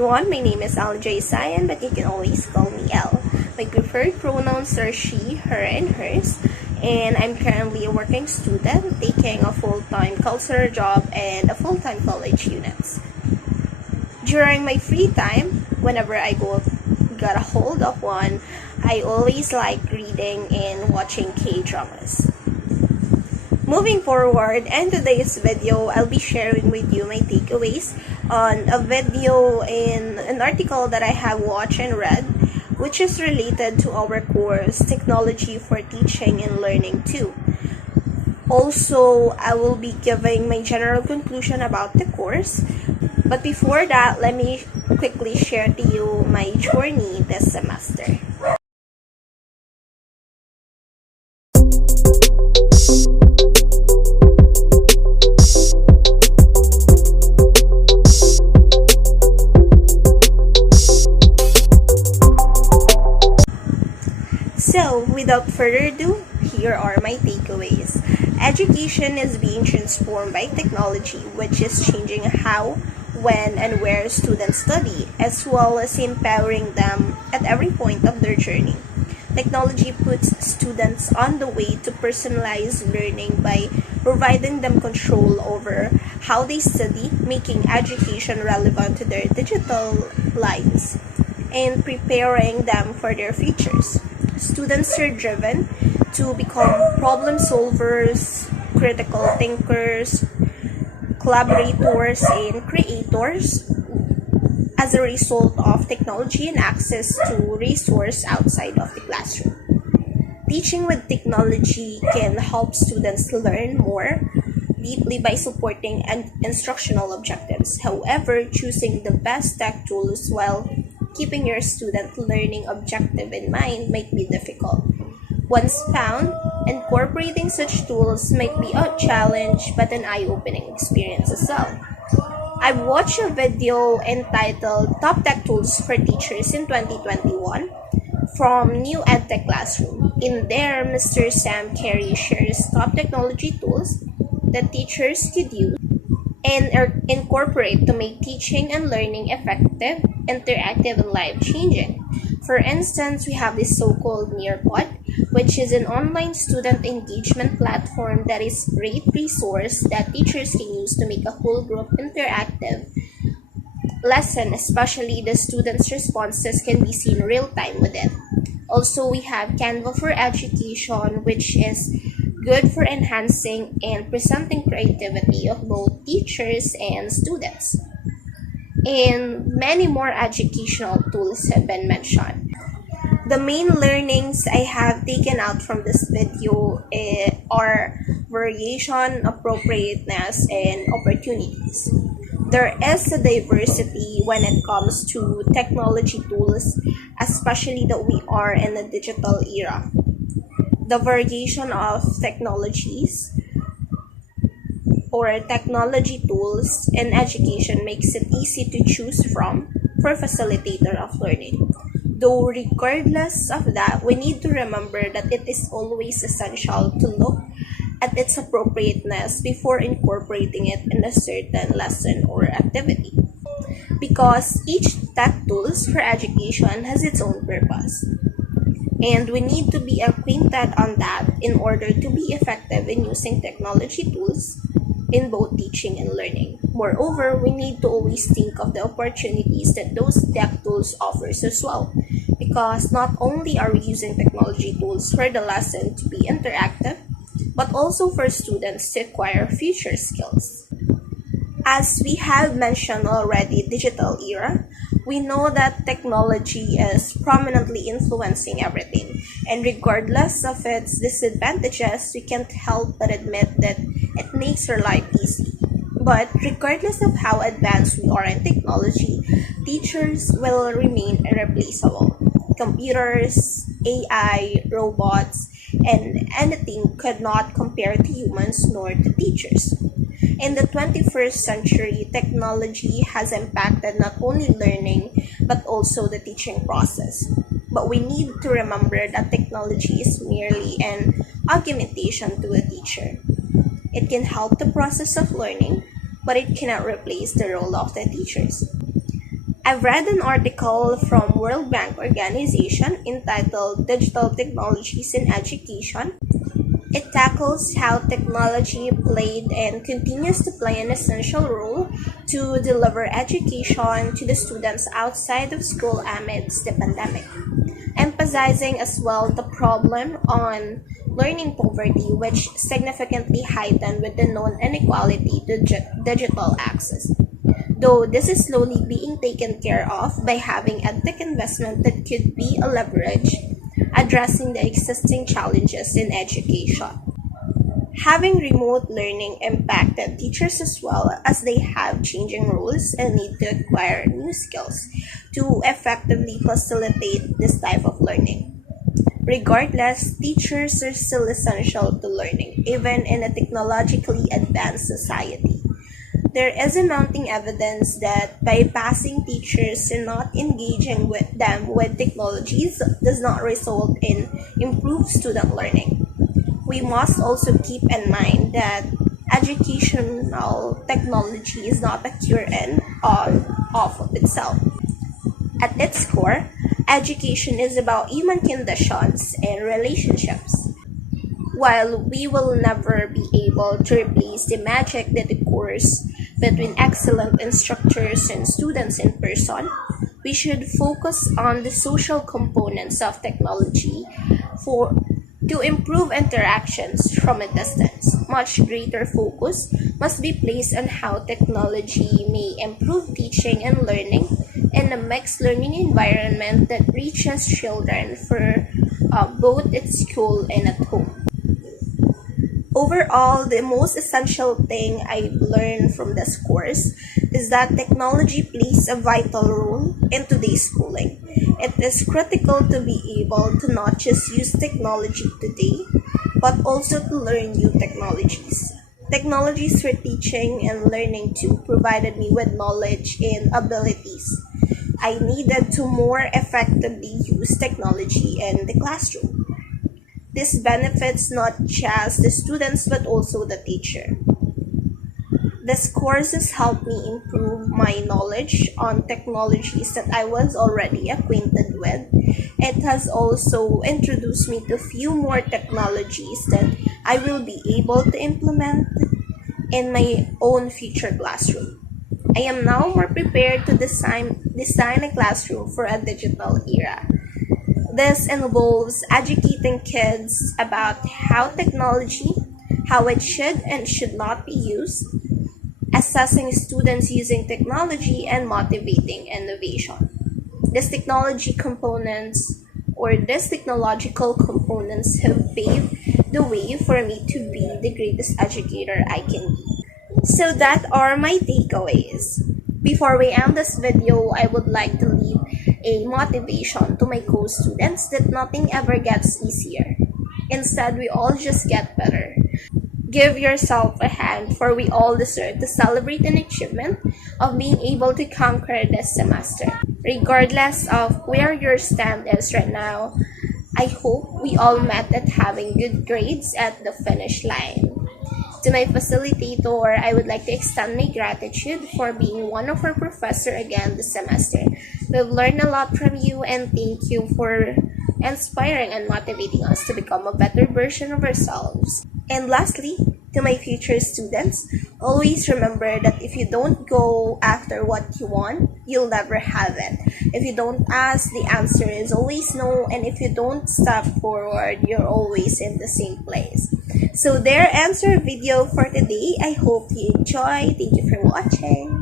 everyone, my name is Sayon, but you can always call me Elle. My preferred pronouns are she, her, and hers, and I'm currently a working student taking a full-time counselor job and a full-time college units. During my free time, whenever I got a hold of one, I always like reading and watching K-dramas. Moving forward, in today's video, I'll be sharing with you my takeaways on a video in an article that I have watched and read, which is related to our course, Technology for Teaching and Learning 2. Also, I will be giving my general conclusion about the course. But before that, let me quickly share to you my journey this semester. So, without further ado, here are my takeaways. Education is being transformed by technology, which is changing how, when, and where students study, as well as empowering them at every point of their journey. Technology puts students on the way to personalized learning by providing them control over how they study, making education relevant to their digital lives, and preparing them for their futures. Students are driven to become problem solvers, critical thinkers, collaborators, and creators as a result of technology and access to resources outside of the classroom. Teaching with technology can help students learn more deeply by supporting instructional objectives. However, choosing the best tech tools while keeping your student learning objective in mind might be difficult. Once found, incorporating such tools might be a challenge but an eye-opening experience as well. I watched a video entitled Top Tech Tools for Teachers in 2021 from New EdTech Classroom. In there, Mr. Sam Carey shares top technology tools that teachers could use and incorporate to make teaching and learning effective, interactive, and life-changing. For instance, we have this so-called Nearpod, which is an online student engagement platform that is a great resource that teachers can use to make a whole group interactive lesson, especially the students' responses can be seen real-time with it. Also, we have Canva for Education, which is good for enhancing and presenting creativity of both teachers and students. And many more educational tools have been mentioned. The main learnings I have taken out from this video are variation, appropriateness, and opportunities. There is a diversity when it comes to technology tools, especially that we are in a digital era. The variation of technologies or technology tools in education makes it easy to choose from for facilitator of learning. Though regardless of that, we need to remember that it is always essential to look at its appropriateness before incorporating it in a certain lesson or activity. Because each tech tools for education has its own purpose. And we need to be acquainted on that in order to be effective in using technology tools in both teaching and learning. Moreover, we need to always think of the opportunities that those tech tools offers as well, because not only are we using technology tools for the lesson to be interactive, but also for students to acquire future skills. As we have mentioned already, digital era, we know that technology is prominently influencing everything, and regardless of its disadvantages, we can't help but admit that it makes our life easy. But regardless of how advanced we are in technology, teachers will remain irreplaceable. Computers, AI, robots, and anything could not compare to humans nor to teachers. In the 21st century, technology has impacted not only learning but also the teaching process. But we need to remember that technology is merely an augmentation to a teacher. It can help the process of learning, but it cannot replace the role of the teachers. I've read an article from World Bank Organization entitled Digital Technologies in Education. It tackles how technology played and continues to play an essential role to deliver education to the students outside of school amidst the pandemic, emphasizing as well the problem on learning poverty, which significantly heightened with the known inequality to digital access. Though this is slowly being taken care of by having EdTech investment that could be a leverage addressing the existing challenges in education. Having remote learning impacted teachers as well as they have changing roles and need to acquire new skills to effectively facilitate this type of learning. Regardless, teachers are still essential to learning, even in a technologically advanced society. There is a mounting evidence that bypassing teachers and not engaging with them with technologies does not result in improved student learning. We must also keep in mind that educational technology is not a cure in of itself. At its core, education is about human conditions and relationships. While we will never be able to replace the magic that occurs between excellent instructors and students in person, we should focus on the social components of technology for to improve interactions from a distance. Much greater focus must be placed on how technology may improve teaching and learning in a mixed learning environment that reaches children for both at school and at home. Overall, the most essential thing I've learned from this course is that technology plays a vital role in today's schooling. It is critical to be able to not just use technology today, but also to learn new technologies. Technologies for teaching and learning too provided me with knowledge and abilities I needed to more effectively use technology in the classroom. This benefits not just the students but also the teacher. This course has helped me improve my knowledge on technologies that I was already acquainted with. It has also introduced me to few more technologies that I will be able to implement in my own future classroom. I am now more prepared to design a classroom for a digital era. This involves educating kids about how it should and should not be used, assessing students using technology, and motivating innovation. These technology components these technological components have paved the way for me to be the greatest educator I can be. So that are my takeaways. Before we end this video, I would like to leave a motivation to my co-students that nothing ever gets easier. Instead, we all just get better. Give yourself a hand, for we all deserve to celebrate an achievement of being able to conquer this semester. Regardless of where your stand is right now, I hope we all met at having good grades at the finish line. To my facilitator, I would like to extend my gratitude for being one of our professors again this semester. We've learned a lot from you, and thank you for inspiring and motivating us to become a better version of ourselves. And lastly, to my future students, always remember that if you don't go after what you want, you'll never have it. If you don't ask, the answer is always no, and if you don't step forward, you're always in the same place. So there ends our video for today. I hope you enjoy. Thank you for watching.